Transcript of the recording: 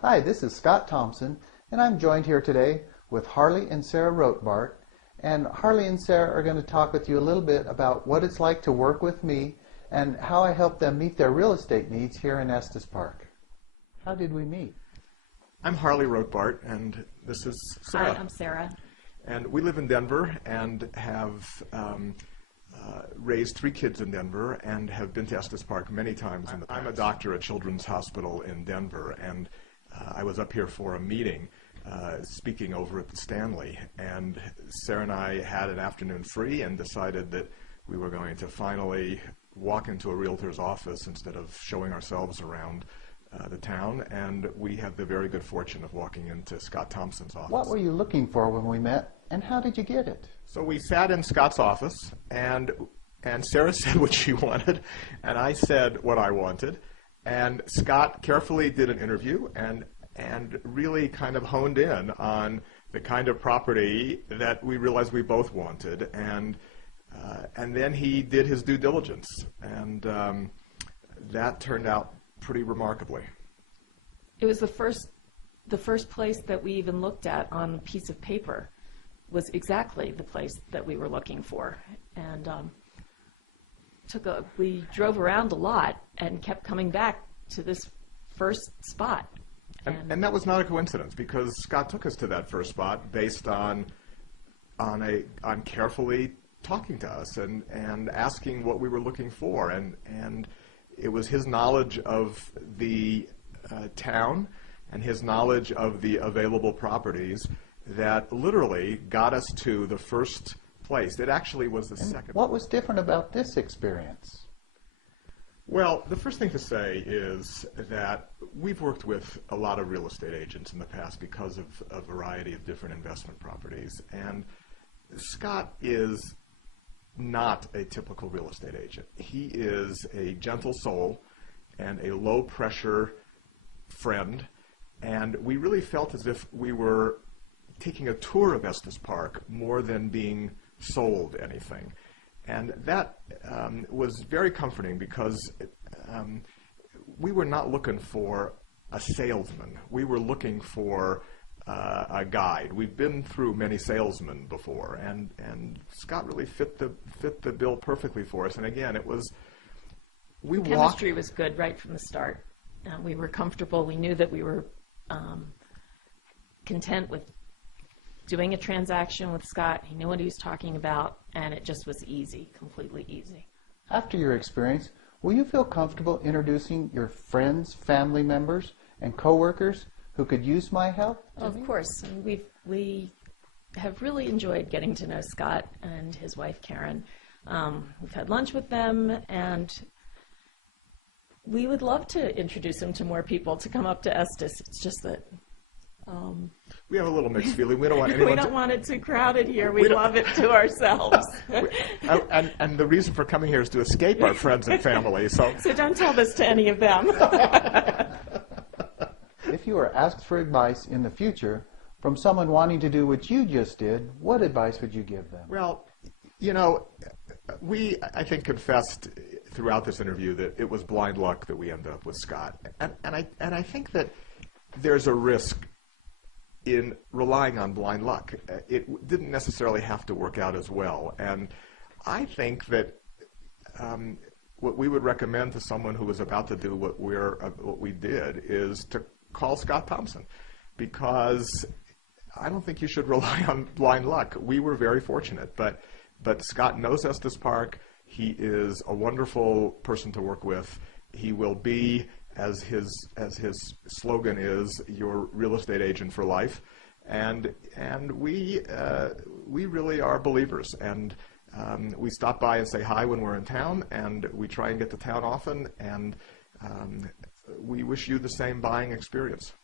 Hi, this is Scott Thompson, and I'm joined here today with Harley and Sara Rothbart. And Harley and Sara are going to talk with you a little bit about what it's like to work with me and how I help them meet their real estate needs here in Estes Park. How did we meet? I'm Harley Rothbart, and this is Sara. Hi, I'm Sara. And we live in Denver and have raised 3 kids in Denver and have been to Estes Park many times. I'm a doctor at Children's Hospital in Denver, and I was up here for a meeting speaking over at the Stanley. And Sara and I had an afternoon free and decided that we were going to finally walk into a realtor's office instead of showing ourselves around the town, and we had the very good fortune of walking into Scott Thompson's office. What were you looking for when we met, and how did you get it? So we sat in Scott's office, and Sara said what she wanted, and I said what I wanted, and Scott carefully did an interview and really kind of honed in on the kind of property that we realized we both wanted, and then he did his due diligence, and that turned out pretty remarkably. It was the first place that we even looked at on a piece of paper was exactly the place that we were looking for, and we drove around a lot and kept coming back to this first spot. And that was not a coincidence, because Scott took us to that first spot based on carefully talking to us and asking what we were looking for, and it was his knowledge of the town and his knowledge of the available properties that literally got us to the first place. It actually was the second. What was different about this experience? Well, the first thing to say is that we've worked with a lot of real estate agents in the past because of a variety of different investment properties, and Scott is not a typical real estate agent. He is a gentle soul and a low-pressure friend, and we really felt as if we were taking a tour of Estes Park more than being sold anything. And that was very comforting, because we were not looking for a salesman. We were looking for a guide. We've been through many salesmen before, and Scott really fit the bill perfectly for us. And again, The chemistry was good right from the start. We were comfortable. We knew that we were content with doing a transaction with Scott. He knew what he was talking about, and it just was easy, completely easy. After your experience, will you feel comfortable introducing your friends, family members, and coworkers who could use my help? Of course. We have really enjoyed getting to know Scott and his wife, Karen. We've had lunch with them, and we would love to introduce him to more people to come up to Estes. It's just that we have a little mixed feeling. We don't want anyone we don't want it too crowded here. We love it to ourselves. and the reason for coming here is to escape our friends and family. So don't tell this to any of them. If you are asked for advice in the future from someone wanting to do what you just did, what advice would you give them? Well, we, I think, confessed throughout this interview that it was blind luck that we ended up with Scott. And I think that there's a risk in relying on blind luck. It didn't necessarily have to work out as well. And I think that what we would recommend to someone who was about to do what we did is to call Scott Thompson, because I don't think you should rely on blind luck. We were very fortunate, but Scott knows Estes Park. He is a wonderful person to work with. He will be, as his slogan is, your real estate agent for life, and we really are believers, and we stop by and say hi when we're in town, and we try and get to town often, and we wish you the same buying experience.